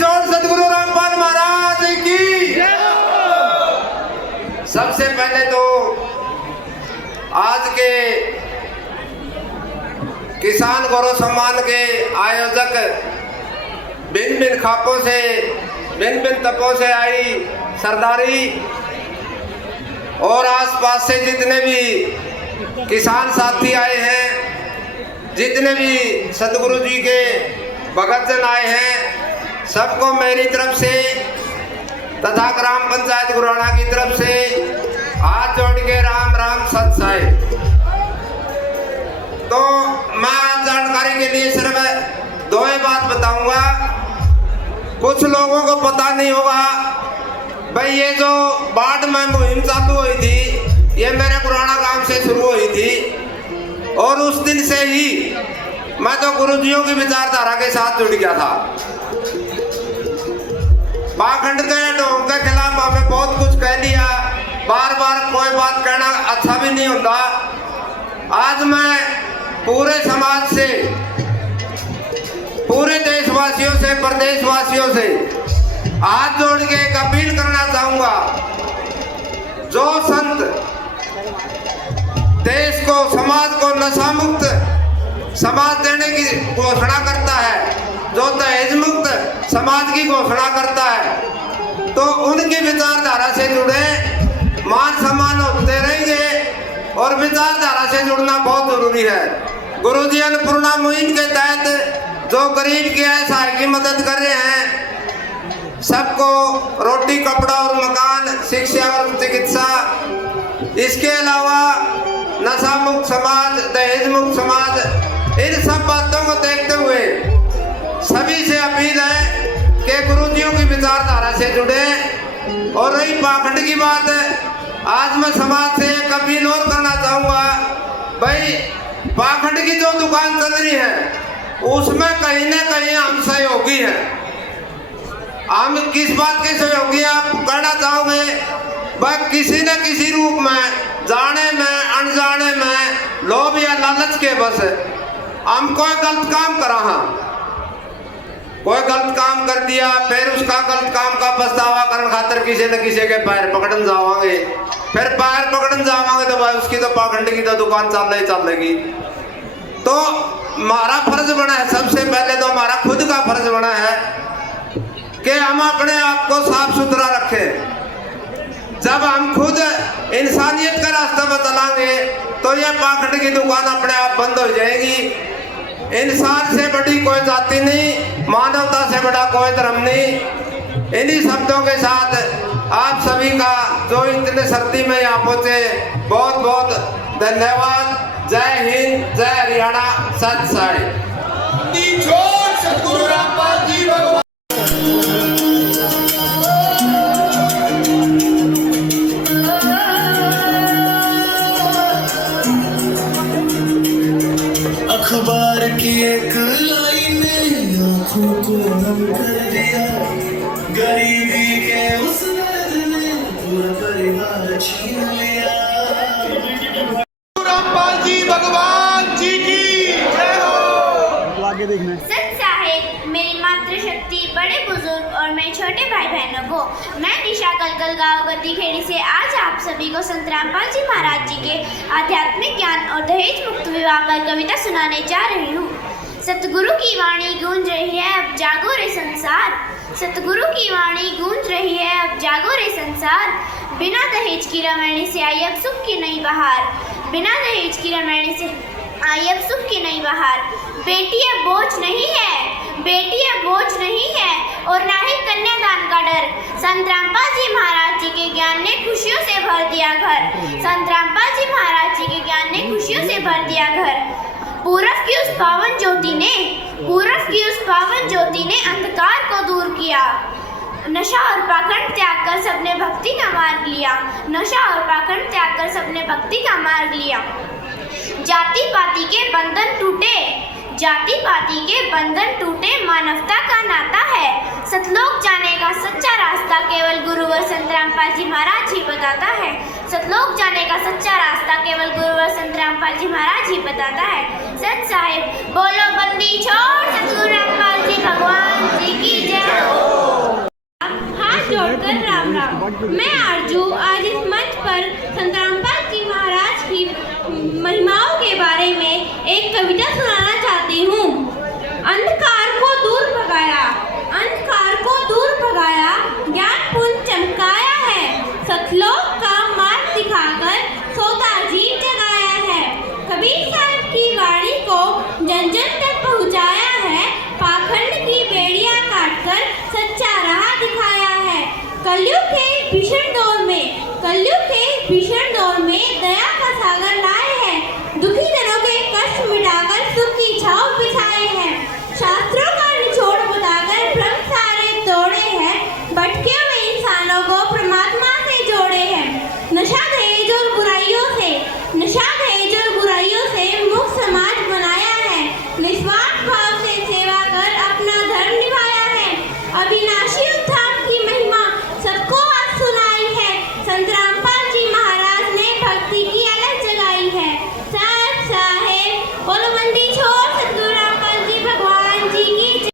सतगुरु रामपाल महाराज की। सबसे पहले तो आज के किसान गौरव सम्मान के आयोजक भिन्न खापों से भिन्न तपों से आई सरदारी और आसपास से जितने भी किसान साथी आए हैं, जितने भी सतगुरु जी के भगतजन आए हैं, सबको मेरी तरफ से तथा ग्राम पंचायत गुराना की तरफ से हाथ जोड़ के राम राम सत साहेब। तो मैं जानकारी के लिए सिर्फ दो ही बात बताऊंगा। कुछ लोगों को पता नहीं होगा भाई ये जो बाढ़ में मुहिम चालू हुई थी ये मेरे गुराना गांव से शुरू हुई थी और उस दिन से ही मैं तो गुरुजियों की विचारधारा के साथ जुड़ गया था। पाखंड के ढोंग के खिलाफ हमें बहुत कुछ कह लिया, बार बार कोई बात कहना अच्छा भी नहीं होता। आज मैं पूरे समाज से, पूरे देशवासियों से, प्रदेशवासियों से हाथ जोड़ के एक अपील करना चाहूंगा। जो संत देश को, समाज को नशा मुक्त समाज देने की घोषणा करता है, जो दहेज मुक्त समाज की घोषणा करता है, तो उनकी विचारधारा से जुड़े, मान सम्मान होते रहेंगे और विचारधारा से जुड़ना बहुत जरूरी है। गुरुजी अन्नपूर्णा मुहिम के तहत जो गरीब की असहाय की मदद कर रहे हैं, सबको रोटी, कपड़ा और मकान, शिक्षा और चिकित्सा, इसके अलावा नशा मुक्त समाज, दहेज मुक्त समाज, इन सब बातों को देखते हुए सभी से अपील है कि गुरुजियों की विचारधारा से जुड़े। और रही पाखंड की बात, आज मैं समाज से एक अपील और करना चाहूँगा। भाई पाखंड की जो दुकान चल रही है उसमें कहीं ना कहीं हम सहयोगी हैं। हम किस बात के सहयोगी आप कहना चाहोगे? वह किसी न किसी रूप में, जाने में अनजाने में, लोभ या लालच के बस हम कोई गलत काम करा, कोई गलत काम कर दिया, फिर उसका गलत काम का पछतावा करने खातर किसी न किसी के पैर पकड़न जावांगे, फिर पैर पकड़न जावांगे तो भाई उसकी तो पाखंड की तो दुकान चलेगी। तो हमारा फर्ज बना है, सबसे पहले तो हमारा खुद का फर्ज बना है कि हम अपने आप को साफ सुथरा रखें। जब हम खुद इंसानियत का रास्ता पर चलाएंगे तो यह पाखंड की दुकान अपने आप बंद हो जाएगी। इंसान से बड़ी कोई जाति नहीं, मानवता से बड़ा कोई धर्म नहीं। इन्हीं शब्दों के साथ आप सभी का जो इतने सर्दी में यहाँ पहुंचे, बहुत बहुत धन्यवाद। जय हिंद, जय हरियाणा, सत साई। सतगुरु रामपाल जी भगवान। अखबार की एक लाइन ने आंखों को नम कर दिया, गरीबी के उस दर्द ने पूरा परिवार छीन लिया। रामपाल जी भगवान जी की जय हो। आगे देखना। सत साहेब, मेरी मातृशक्ति, बड़े बुजुर्ग और मेरे छोटे भाई बहनों को, मैं निशा कलकल गाँव गद्दीखेड़ी से आज आप सभी को संत रामपाल जी महाराज जी के आध्यात्मिक ज्ञान और दहेज मुक्त विवाह पर कविता सुनाने जा रही हूँ। सतगुरु की वाणी गूंज रही है, अब जागो रे संसार। सतगुरु की वाणी गूंज रही है, अब जागो रे संसार। बिना दहेज की रामायणी से आई अब सुख की नई बहार। बिना दहेज की रामायणी से आई अब सुख की नई बहार। बेटी अब बोझ नहीं है, बेटी अब बोझ नहीं है, और ना ही कन्यादान का डर। संत रामपाल जी महाराज जी के ज्ञान ने खुशियों से भर दिया घर। संत रामपाल जी महाराज जी के ज्ञान ने खुशियों से भर दिया घर। पूरब की उस पावन ज्योति ने, पूरब की उस पावन ज्योति ने अंधकार को दूर किया। नशा और पाखंड त्याग कर सबने भक्ति का मार्ग लिया। नशा और पाखंड त्याग कर सबने भक्ति का मार्ग लिया। जाति पाति के बंधन टूटे, जाति पाति के बंधन टूटे, मानवता का नाता है। सतलोक जाने का सच्चा रास्ता केवल गुरुवर संत रामपाल जी महाराज ही बताता है। सतलोक जाने का सच्चा रास्ता केवल गुरुवर संत रामपाल जी महाराज ही बताता है। सत साहिब बोलो, बंदी छोड़, सतगुरु रामपाल जी भगवान जी की जय हो। हाथ जोड़कर राम राम। मैं आरजू आज इस मंच पर संत रामपाल जी महाराज की महिमाओं के बारे में एक कविता सुनाना चाहती हूँ। अंधकार को दूर भगाया, अंधकार को दूर भगाया, ज्ञान पुंज चमकाया है। सतलोक का मार्ग दिखाकर सोता जीव जगाया है। कबीर साहब की वाणी को जन जन तक पहुँचाया है। पाखंड की बेड़ियां काटकर सच्चा राह दिखाया है। कलयुग के भीषण दौर में, कलयुग के भीषण दौर में दया का सागर लाए हैं। दुखी जनों के कष्ट मिटाकर सुख की छाव बिछाए हैं। शास्त्रों का निचोड़ बताकर भ्रम सारे तोड़े हैं। भटके हुए इंसानों को परमात्मा से जोड़े हैं। नशा दहेज और बुराइयों से, नशा दहेज और बुराइयों से मुक्त समाज बनाया है। निस्वार्थ भाव से सेवा कर अपना धर्म निभाया है। अविनाशी उत्थान की महिमा सबको आज सुनाई है। संत रामपाल जी महाराज ने भक्ति की अलग जगाई है। सत साहेब बोलो, बंदी छोड़, सतगुरु रामपाल जी भगवान जी की जय।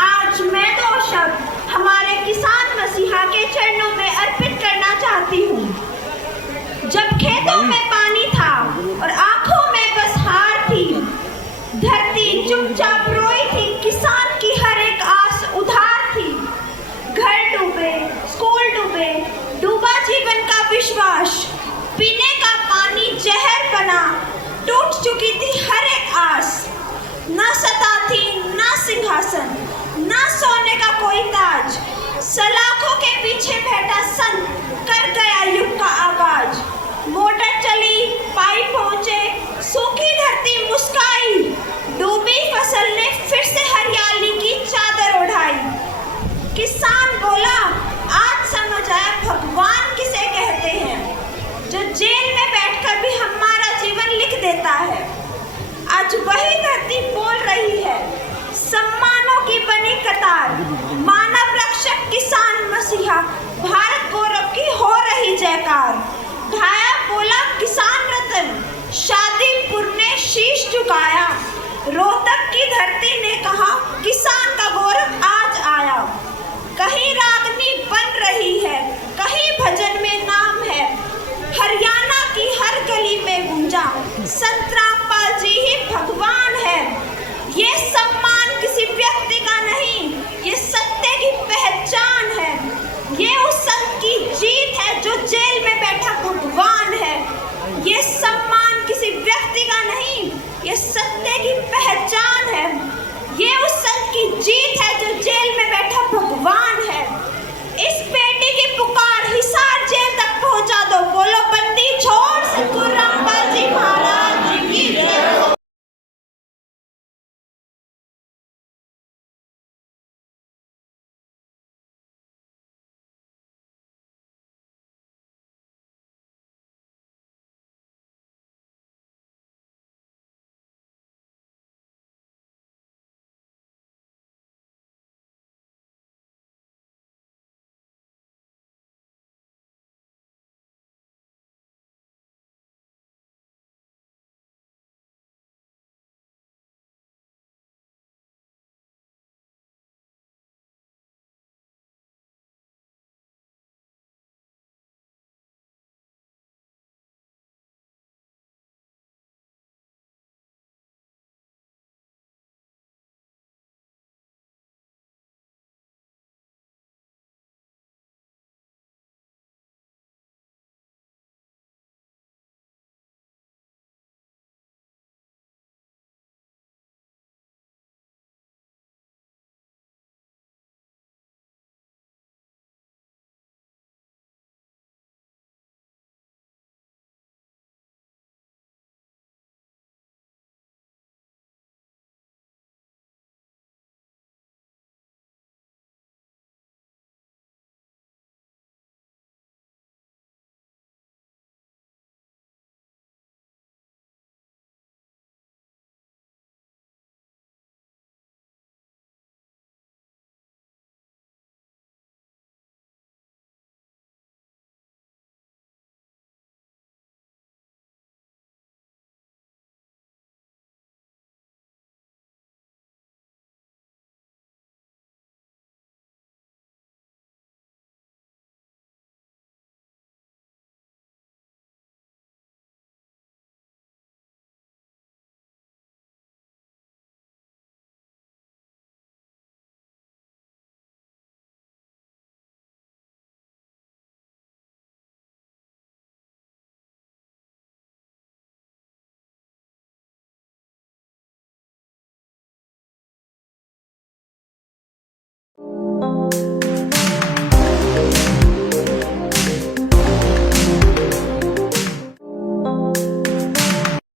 आज मैं दो शब्द हमारे किसान मसीहा के चरणों में अर्पित करना चाहती हूँ। जब खेतों में पानी था और आंखों में बस हार थी, धरती चुपचाप रोई थी, किसान की हर एक आस उधार थी। घर डूबे, स्कूल डूबे, डूबा जीवन का विश्वास, पीने का पानी जहर बना, टूट चुकी थी हर एक आस। ना सता थी ना सिंहासन, ना सोने का कोई ताज, सलाखों के पीछे बैठा संत कर गया युग का आगाज। मोटर चली, पाइप पहुंचे, सूखी धरती मुस्काई, डूबी फसल ने फिर से हरियाली की चादर ओढ़ाई। किसान बोला, आज समझ आया भगवान किसे कहते हैं, जो जेल में बैठकर भी हमारा जीवन लिख देता है। आज वही धरती बोल रही है, मानव रक्षक किसान मसीहा, भारत गौरव की हो रही जयकार। ढाया बोला किसान रतन, शादीपुर ने शीश झुकाया। रोहतक की धरती ने कहा किसान का गौरव आज आया। कहीं रागनी बन रही है, कहीं भजन में नाम है। हरियाणा की हर गली में गूंजा संत रामपाल जी ही भगवान है। ये सम्मान किसी व्यक्ति का नहीं, ये सत्य की पहचान है। ये उस संत की जीत है जो जेल में बैठा भगवान है। ये सम्मान किसी व्यक्ति का नहीं, ये सत्य की पहचान है। ये उस संत की जीत है जो जेल में बैठा भगवान है। इस बेटे की पुकार